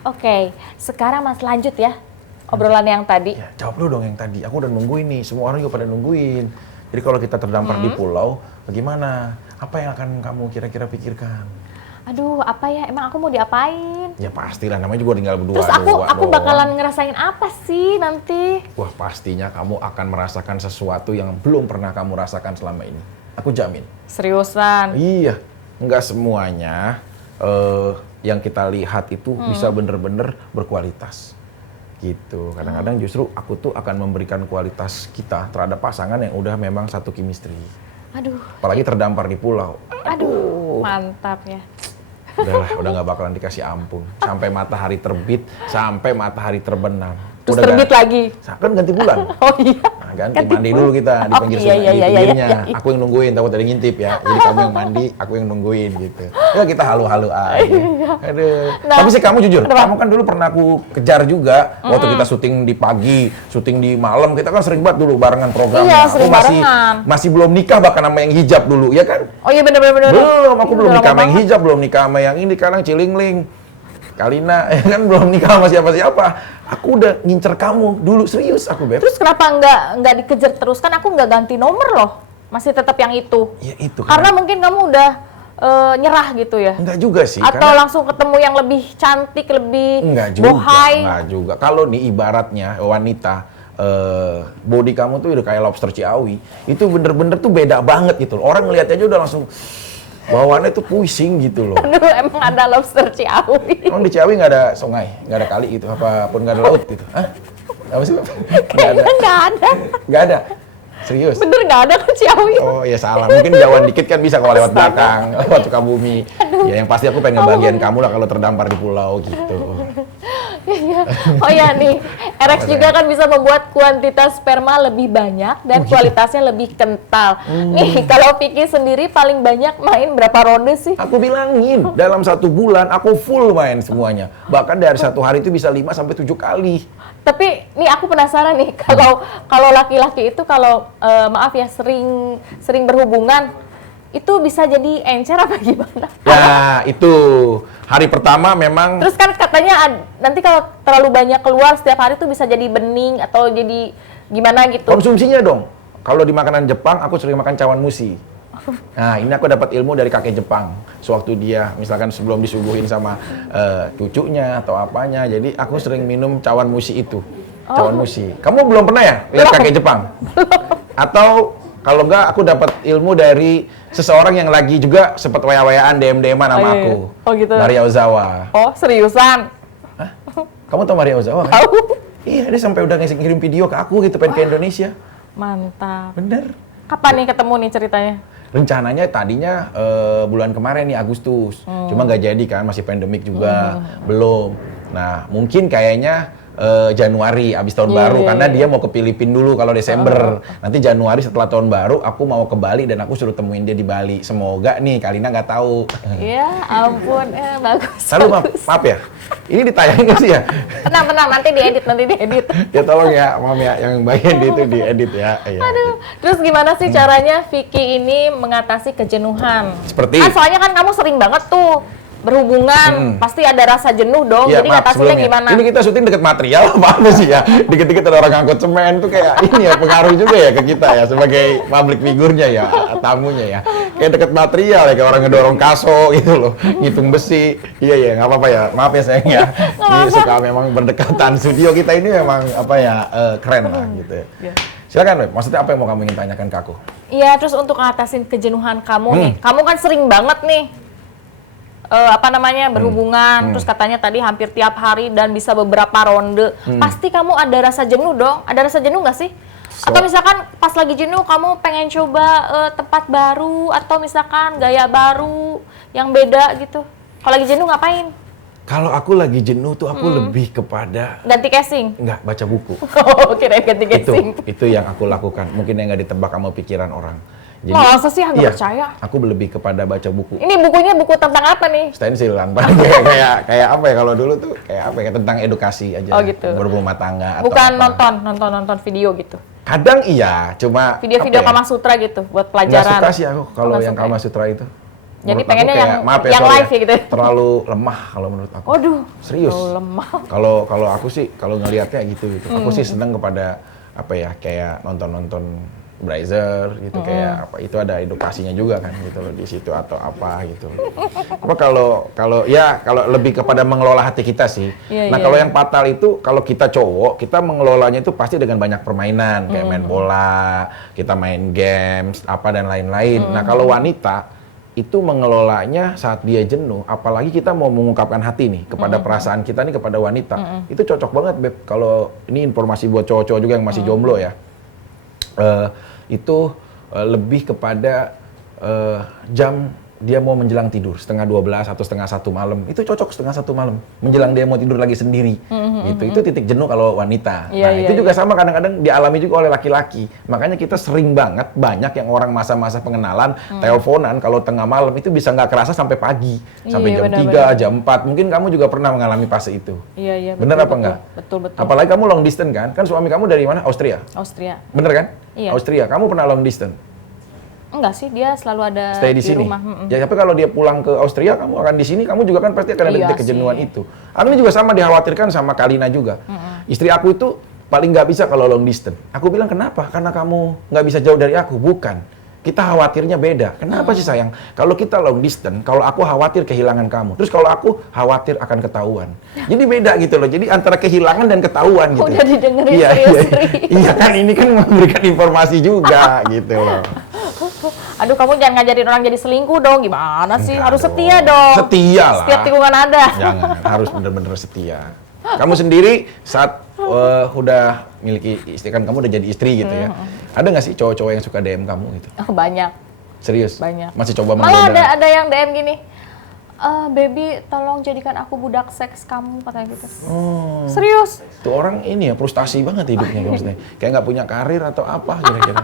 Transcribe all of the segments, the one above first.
Oke, sekarang Mas lanjut ya obrolan yang tadi. Ya, jawab dulu dong yang tadi. Aku udah nungguin nih, semua orang juga pada nungguin. Jadi kalau kita terdampar di pulau, bagaimana? Apa yang akan kamu kira-kira pikirkan? Aduh, apa ya? Emang aku mau diapain? Ya pastilah, namanya juga tinggal berdua. Terus aku bakalan ngerasain apa sih nanti? Wah, pastinya kamu akan merasakan sesuatu yang belum pernah kamu rasakan selama ini. Aku jamin. Seriusan? Iya, nggak semuanya yang kita lihat itu bisa bener-bener berkualitas. Gitu. Kadang-kadang justru aku tuh akan memberikan kualitas kita terhadap pasangan yang udah memang satu chemistry. Aduh. Apalagi terdampar di pulau. Aduh, mantap ya. Udahlah, udah nggak bakalan dikasih ampun. Sampai matahari terbit, sampai matahari terbenam. Terus Udah terbit lagi? Kan ganti bulan. Oh iya. Nah, ganti mandi dulu kita di pinggir sungai, di pinggirnya. Aku yang nungguin, takut ada ngintip ya. Jadi kamu yang mandi, aku yang nungguin gitu. Ya kita halu-halu aja. Aduh. Nah, tapi sih kamu jujur, kenapa? kamu kan dulu pernah aku kejar juga waktu kita syuting di pagi, syuting di malam. Kita kan sering banget dulu barengan programnya. Iya, Aku sering barengan. masih belum nikah bahkan sama yang hijab dulu, ya kan? Oh iya bener-bener. Belum, aku belum Udah nikah lama sama yang banget. hijab, belum nikah sama yang ini, sekarang Cilingling. Kalina, kan belum nikah sama siapa-siapa. Aku udah ngincer kamu dulu, serius aku, Beb. Terus kenapa nggak dikejar terus? Kan aku nggak ganti nomor loh. Masih tetap yang itu. Ya itu. Karena mungkin kamu udah nyerah gitu ya? Enggak juga sih. Atau karena langsung ketemu yang lebih cantik, lebih enggak juga, bohai? enggak juga. Kalau nih ibaratnya wanita, body kamu tuh udah kayak lobster Ciawi. Itu bener-bener tuh beda banget gitu loh. Orang ngeliatnya aja udah langsung bawaannya tuh pusing gitu loh. Aduh, emang ada lobster Ciawi. Emang di Ciawi nggak ada sungai, nggak ada kali gitu, apapun nggak ada laut gitu. Hah? Apa sih? Kayaknya nggak ada. Nggak ada. Serius? Bener nggak ada kan Ciawi? Oh ya salah, mungkin jauhan dikit kan bisa kalau lewat belakang, lewat Sukabumi. Ya yang pasti aku pengen ngebagian kamu lah kalau terdampar di pulau gitu. Iya. Oh ya nih, RX juga kan bisa membuat kuantitas sperma lebih banyak dan kualitasnya lebih kental. Nih, kalau Vicky sendiri paling banyak main berapa ronde sih? Aku bilangin, dalam 1 bulan aku full main semuanya. Bahkan dari 1 hari itu bisa 5 sampai 7 kali. Tapi nih aku penasaran nih, kalau laki-laki itu kalau maaf ya sering berhubungan itu bisa jadi encer apa gimana? Ya itu hari pertama memang. Terus kan katanya nanti kalau terlalu banyak keluar setiap hari tuh bisa jadi bening atau jadi gimana gitu. Konsumsinya dong. Kalau di makanan Jepang, aku sering makan cawan mushi. Nah, ini aku dapat ilmu dari kakek Jepang. Sewaktu dia, misalkan sebelum disuguhin sama cucunya atau apanya, jadi aku sering minum cawan mushi itu. Cawan mushi. Kamu belum pernah ya lihat kakek Jepang? Atau kalau enggak, aku dapat ilmu dari seseorang yang lagi juga sempat waya-wayaan DM-DM-an sama aku. Oh gitu. Maria Ozawa. Oh seriusan? Hah? Kamu tahu Maria Ozawa kan? Tahu. Iya, dia sampai udah ngirim video ke aku gitu, pengen ke Indonesia. Mantap. Bener. Kapan nih ketemu nih ceritanya? Rencananya tadinya bulan kemarin nih Agustus, cuma nggak jadi kan, masih pandemik juga, belum. Nah mungkin kayaknya Januari abis tahun baru, karena dia mau ke Filipina dulu kalau Desember. Nanti Januari setelah tahun baru aku mau ke Bali dan aku suruh temuin dia di Bali. Semoga nih Kalina nggak tahu. Ya ampun, bagus. Lalu maaf ya, ini ditayangin nggak sih ya? Tenang, nanti diedit. Ya tolong ya, maaf ya, yang bagian itu diedit ya. Aduh, terus gimana sih caranya Vicky ini mengatasi kejenuhan? Seperti? Kan soalnya kan kamu sering banget tuh berhubungan, pasti ada rasa jenuh dong. Ya, jadi maaf, ngatasinnya sebelumnya. gimana? Ini kita syuting deket material apa sih ya? Dikit-dikit ada orang ngangkut semen tuh kayak ini ya, pengaruh juga ya ke kita ya sebagai public figurnya ya, tamunya ya. Kayak deket material ya, kayak orang ngedorong kaso gitu loh, ngitung besi. Iya ya, nggak apa-apa ya. Maaf ya sayang ya. Ini suka memang berdekatan, studio kita ini memang apa ya, keren lah gitu ya. Silakan, Web. Maksudnya apa yang mau kamu ingin tanyakan ke aku? Iya, terus untuk ngatasin kejenuhan kamu nih, kamu kan sering banget nih berhubungan, terus katanya tadi hampir tiap hari dan bisa beberapa ronde. Pasti kamu ada rasa jenuh dong. Ada rasa jenuh nggak sih? Atau misalkan pas lagi jenuh kamu pengen coba tempat baru atau misalkan gaya baru yang beda gitu. Kalau lagi jenuh ngapain? Kalau aku lagi jenuh tuh aku lebih kepada Ganti casing? nggak baca buku. Oh, kirain ganti casing. Itu yang aku lakukan. Mungkin yang nggak ditebak sama pikiran orang. Jadi, masa sih nggak iya, percaya? Aku lebih kepada baca buku. Ini bukunya buku tentang apa nih? Stensilan, kayak apa ya kalau dulu tuh kayak apa ya tentang edukasi aja. Oh gitu. Berumah tangga. Bukan atau nonton video gitu. Kadang iya, cuma Video-video apa ya? Kama Sutra gitu buat Nggak pelajaran. suka sih aku kalau Nggak yang suka ya? Kama Sutra itu. Jadi Menurut aku pengennya kayak, yang maaf ya, yang sorry live ya gitu. terlalu lemah kalau menurut aku. Waduh. Serius. Terlalu lemah. Kalau aku sih kalau ngelihatnya gitu. Aku sih seneng kepada apa ya, kayak nonton Brazer gitu, kayak apa itu ada edukasinya juga kan gitu loh di situ atau apa gitu. Apa kalau lebih kepada mengelola hati kita sih. Iya, Nah, iya, kalau iya. yang fatal itu kalau kita cowok, kita mengelolanya itu pasti dengan banyak permainan kayak main bola, kita main games apa dan lain-lain. Nah, kalau wanita itu mengelolanya saat dia jenuh, apalagi kita mau mengungkapkan hati nih kepada perasaan kita nih kepada wanita, itu cocok banget Beb. Kalau ini informasi buat cowok-cowok juga yang masih jomblo ya, itu lebih kepada jam dia mau menjelang tidur, 11:30 atau 12:30 malam, itu cocok 1:30 malam, menjelang dia mau tidur lagi sendiri, gitu. Itu titik jenuh kalau wanita. Iya, Nah, iya, itu juga sama kadang-kadang dialami juga oleh laki-laki. Makanya kita sering banget, banyak yang orang masa-masa pengenalan, teleponan kalau tengah malam itu bisa nggak kerasa sampai pagi, sampai Iya, jam 3, jam 4. Mungkin kamu juga pernah mengalami fase itu. Iya, iya. Bener apa betul, enggak? Betul. Apalagi kamu long distance kan? Kan suami kamu dari mana? Austria. Austria. Bener kan? Iya. Austria. Kamu pernah long distance? Enggak sih, dia selalu ada Stay di sini. rumah. Ya, tapi kalau dia pulang ke Austria, kamu akan di sini, kamu juga kan pasti akan ada Iya titik kejenuhan sih. itu. Ini juga sama dikhawatirkan sama Kalina juga. Istri aku itu paling nggak bisa kalau long distance. Aku bilang, kenapa? Karena kamu nggak bisa jauh dari aku. Bukan. Kita khawatirnya beda. Kenapa sih sayang? Kalau kita long distance, kalau aku khawatir kehilangan kamu. Terus kalau aku khawatir akan ketahuan. Jadi beda gitu loh. Jadi antara kehilangan dan ketahuan gitu. Udah didengerin Iya, serius-serius. iya kan, ini kan memberikan informasi juga gitu loh. Aduh, kamu jangan ngajarin orang jadi selingkuh dong. Gimana sih? Enggak Harus dong. setia dong. Setia lah. Setiap tikungan ada. Jangan, harus bener-bener setia. Kamu sendiri saat udah miliki istri, kan kamu udah jadi istri gitu ya. Ada nggak sih cowok-cowok yang suka DM kamu gitu? Oh, banyak. Serius? Banyak. Masih coba Malah menggoda? ada yang DM gini. Baby, tolong jadikan aku budak seks kamu, katanya gitu. Oh, Serius? tuh orang ini ya frustasi banget hidupnya maksudnya. Kayak nggak punya karir atau apa kira-kira.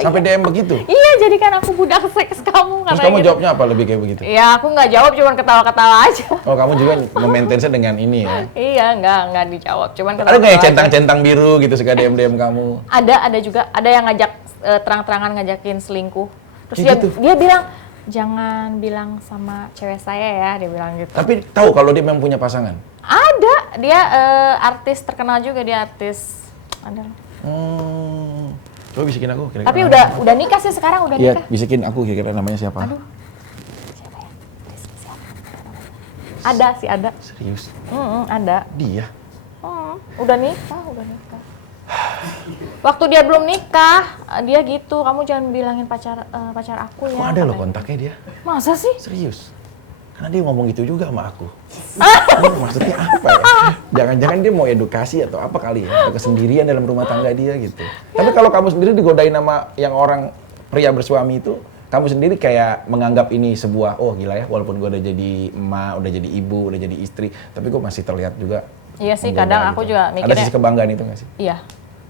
Sampai DM begitu. Iya, jadikan aku budak seks kamu, Terus katanya kamu gitu. jawabnya apa lebih kayak begitu? Iya, aku nggak jawab, cuman ketawa-ketawa aja. Oh, kamu juga memaintainsnya dengan ini ya? Iya, nggak dijawab, cuman Ada nggak yang ketawa-ketawa aja. centang-centang biru gitu suka DM kamu? Ada juga. Ada yang ngajak, terang-terangan ngajakin selingkuh. Terus Kayak gitu? dia bilang, jangan bilang sama cewek saya ya, dia bilang gitu. Tapi tahu kalau dia memang punya pasangan? Ada, dia artis terkenal juga, dia artis. Ada. Coba bisikin aku kira-kira. Tapi namanya. udah nikah sih sekarang, udah Iya, nikah. bisikin aku kira-kira namanya siapa? Aduh. Ada sih, ada. Serius? Ada. Dia? Udah nikah. Waktu dia belum nikah, dia gitu, kamu jangan bilangin pacar aku ya. Kok ada loh katanya. kontaknya dia? Masa sih? Serius? Karena dia ngomong gitu juga sama aku. Maksudnya apa ya? Jangan-jangan dia mau edukasi atau apa kali ya? Atau kesendirian dalam rumah tangga dia gitu. Tapi kalau kamu sendiri digodain sama yang orang pria bersuami itu, kamu sendiri kayak menganggap ini sebuah, oh gila ya, walaupun gue udah jadi emak, udah jadi ibu, udah jadi istri, tapi kok masih terlihat juga. Iya sih, menggoda kadang gitu. aku juga Ada mikirnya. sisi kebanggaan itu nggak sih? Iya.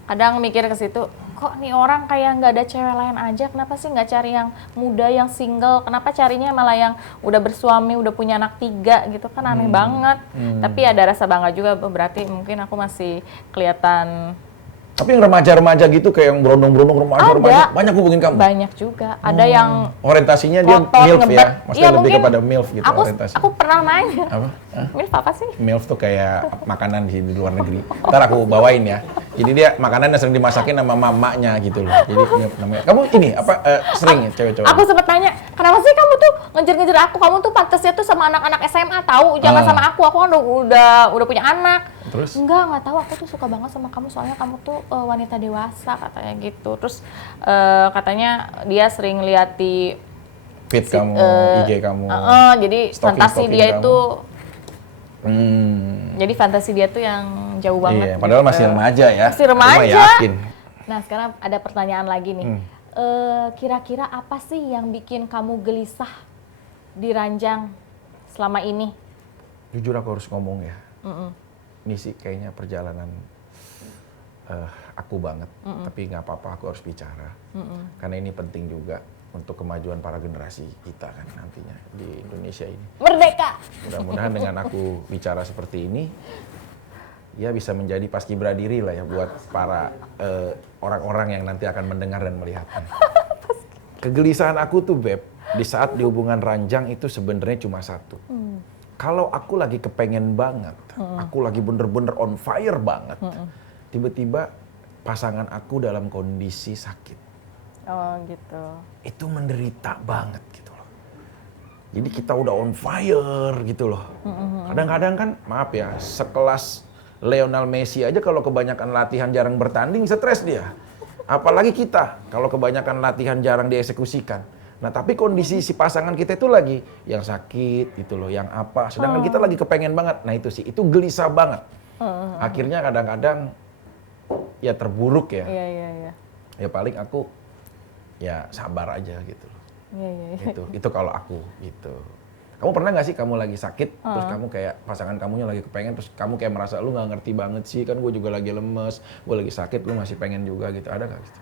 Kadang mikir ke situ, kok nih orang kayak nggak ada cewek lain aja, kenapa sih nggak cari yang muda, yang single, kenapa carinya malah yang udah bersuami, udah punya anak 3 gitu, kan aneh banget. Tapi ada rasa bangga juga, berarti mungkin aku masih kelihatan. Tapi yang remaja-remaja gitu, kayak yang berondong-berondong remaja-remaja, banyak hubungin kamu? Banyak juga. Ada yang Orientasinya dia kotor, MILF ngebet. ya? Maksudnya Iya, lebih mungkin kepada MILF gitu orientasi. aku pernah nanya. Apa? Hah? MILF apa sih? MILF tuh kayak makanan di luar negeri. Ntar aku bawain ya. Jadi dia makanan yang sering dimasakin sama mamanya gitu loh. Jadi MILF namanya. Kamu ini apa sering ya cewek-cewek? Aku sempet nanya, kenapa sih kamu tuh ngejar-ngejar aku? Kamu tuh pantasnya tuh sama anak-anak SMA, tahu? Jangan sama aku kan udah punya anak. Terus? Nggak tahu, aku tuh suka banget sama kamu soalnya kamu tuh wanita dewasa, katanya gitu. Terus katanya dia sering lihat di Feed kamu, IG kamu. jadi stalking fantasi dia kamu. itu, jadi fantasi dia tuh yang jauh banget. Iya, padahal gitu. masih remaja ya. Masih Aku mah remaja. yakin. Nah, sekarang ada pertanyaan lagi nih. Kira-kira apa sih yang bikin kamu gelisah di ranjang selama ini? Jujur aku harus ngomong ya. Ini sih kayaknya perjalanan aku banget. Tapi nggak apa-apa, aku harus bicara. Karena ini penting juga untuk kemajuan para generasi kita kan nantinya di Indonesia ini. Merdeka! Mudah-mudahan dengan aku bicara seperti ini, ya bisa menjadi paskibradiri lah ya buat para orang-orang yang nanti akan mendengar dan melihat. Kegelisahan aku tuh Beb, di saat di hubungan ranjang itu sebenarnya cuma satu. Kalau aku lagi kepengen banget, aku lagi bener-bener on fire banget, tiba-tiba pasangan aku dalam kondisi sakit. Oh gitu. Itu menderita banget gitu loh. Jadi kita udah on fire gitu loh. Kadang-kadang kan, maaf ya, sekelas Lionel Messi aja kalau kebanyakan latihan jarang bertanding, stres dia. Apalagi kita, kalau kebanyakan latihan jarang dieksekusikan. Nah tapi kondisi si pasangan kita itu lagi yang sakit gitu loh, yang apa. Sedangkan kita lagi kepengen banget. Nah itu sih, itu gelisah banget. Akhirnya kadang-kadang ya terburuk ya. Iya. Ya paling aku ya sabar aja gitu loh. Iya. Itu kalau aku gitu. Kamu pernah nggak sih kamu lagi sakit, terus kamu kayak pasangan kamunya lagi kepengen, terus kamu kayak merasa lu nggak ngerti banget sih, kan gue juga lagi lemes, gue lagi sakit, lu masih pengen juga gitu, ada nggak gitu?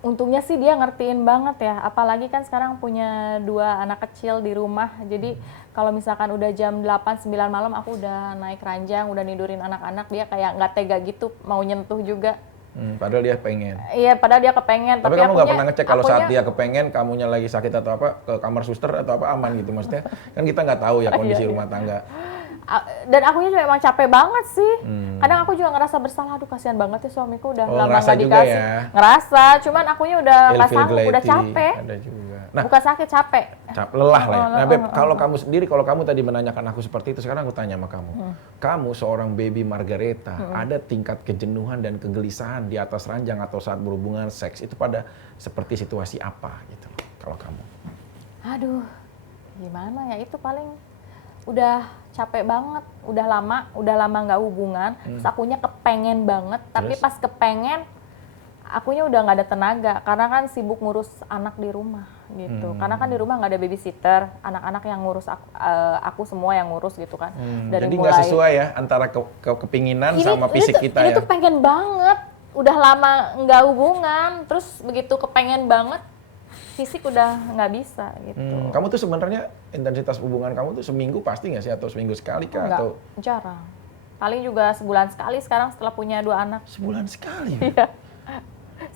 Untungnya sih dia ngertiin banget ya, apalagi kan sekarang punya 2 anak kecil di rumah, jadi kalau misalkan udah jam 8-9 malam aku udah naik ranjang, udah nidurin anak-anak, dia kayak nggak tega gitu, mau nyentuh juga. Padahal dia pengen. Iya, padahal dia kepengen. Tapi kamu nggak pernah ngecek kalau saat dia kepengen, kamunya lagi sakit atau apa, ke kamar suster atau apa, aman gitu maksudnya? Kan kita nggak tahu ya kondisi rumah tangga. Dan akunya juga emang capek banget sih. Kadang aku juga ngerasa bersalah, aduh kasihan banget ya suamiku udah lama nggak dikasih. Ya. Ngerasa, cuman akunya udah nggak sanggup, udah capek. Ada juga. Nah, bukan sakit, capek. Lelah lah ya. Nah Beb, kalau kamu sendiri, kalau kamu tadi menanyakan aku seperti itu, sekarang aku tanya sama kamu. Kamu seorang baby Margareta, ada tingkat kejenuhan dan kegelisahan di atas ranjang atau saat berhubungan seks itu pada seperti situasi apa gitu kalau kamu? Aduh, gimana ya, itu paling udah capek banget, udah lama nggak hubungan, terus akunya kepengen banget, tapi pas kepengen akunya udah nggak ada tenaga karena kan sibuk ngurus anak di rumah gitu. Karena kan di rumah nggak ada babysitter, anak-anak yang ngurus aku semua yang ngurus gitu kan. Dari jadi nggak sesuai ya antara kepinginan sama fisik kita ya. Ini tuh pengen banget, udah lama nggak hubungan, terus begitu kepengen banget, fisik udah nggak bisa gitu. Kamu tuh sebenarnya intensitas hubungan kamu tuh seminggu pasti nggak sih atau seminggu sekali kah? Enggak, atau jarang. Paling juga sebulan sekali sekarang setelah punya 2 anak. sebulan sekali? Iya.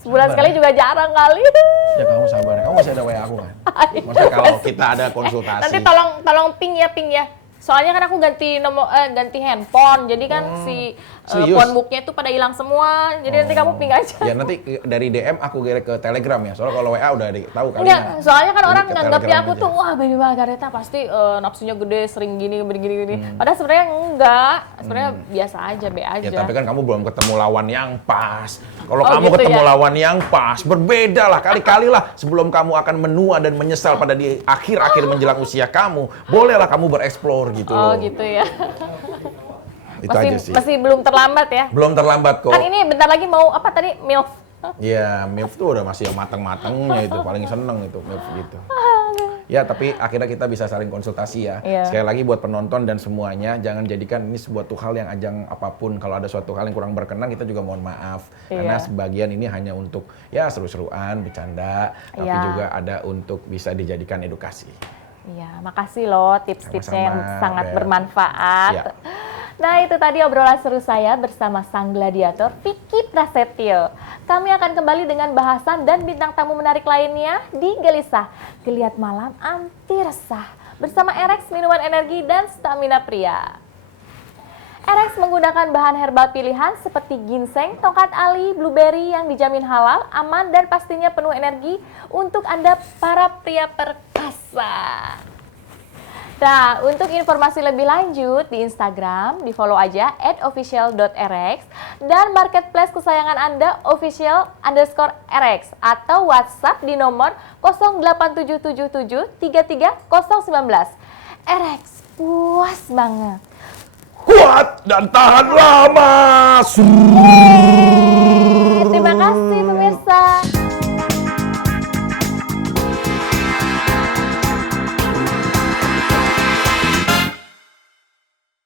Sebulan sekali juga jarang kali. Ya kamu sabar, kamu masih ada WA aku kan? Maksudnya kalau kita ada konsultasi. Nanti tolong ping ya. Soalnya kan aku ganti handphone, jadi kan si phone booknya itu pada hilang semua. Jadi nanti kamu ping aja. Ya nanti dari DM aku gerek ke Telegram ya. Soalnya kalau WA udah tahu kali. Enggak, soalnya kan orang nganggapnya aku tuh wah baby Margareta pasti nafsunya gede, sering gini. Padahal sebenarnya enggak. Sebenarnya biasa aja, be aja. Ya tapi kan kamu belum ketemu lawan yang pas. Kalau kamu gitu ketemu ya? lawan yang pas, berbeda lah. Kali-kali lah sebelum kamu akan menua dan menyesal pada di akhir-akhir menjelang usia kamu, bolehlah kamu bereksplor gitu loh. Oh gitu ya. Itu aja sih. Masih belum terlambat ya? Belum terlambat kok. Kan ini bentar lagi mau apa tadi, MILF? Iya, MILF tuh udah masih yang matang-matangnya itu, paling seneng itu MILF gitu. Ya, tapi akhirnya kita bisa saling konsultasi ya. Iya. Sekali lagi buat penonton dan semuanya, jangan jadikan ini sebuah hal yang ajang apapun. Kalau ada suatu hal yang kurang berkenan, kita juga mohon maaf. Iya. Karena sebagian ini hanya untuk ya seru-seruan, bercanda, tapi Iya. juga ada untuk bisa dijadikan edukasi. Iya, makasih loh tips-tipsnya yang Sama-sama, sangat Beb. bermanfaat. Iya. Nah, itu tadi obrolan seru saya bersama sang gladiator Vicky Prasetyo. Kami akan kembali dengan bahasan dan bintang tamu menarik lainnya di Gelisah, Geliat Malam Anti Resah bersama Erex Minuman Energi dan Stamina Pria. Erex menggunakan bahan herbal pilihan seperti ginseng, tongkat ali, blueberry yang dijamin halal, aman, dan pastinya penuh energi untuk Anda para pria perkasa. Nah, untuk informasi lebih lanjut di Instagram, di follow aja @official.erex dan marketplace kesayangan Anda official_erex atau WhatsApp di nomor 08777 33019. Erex, puas banget. Kuat dan tahan lama.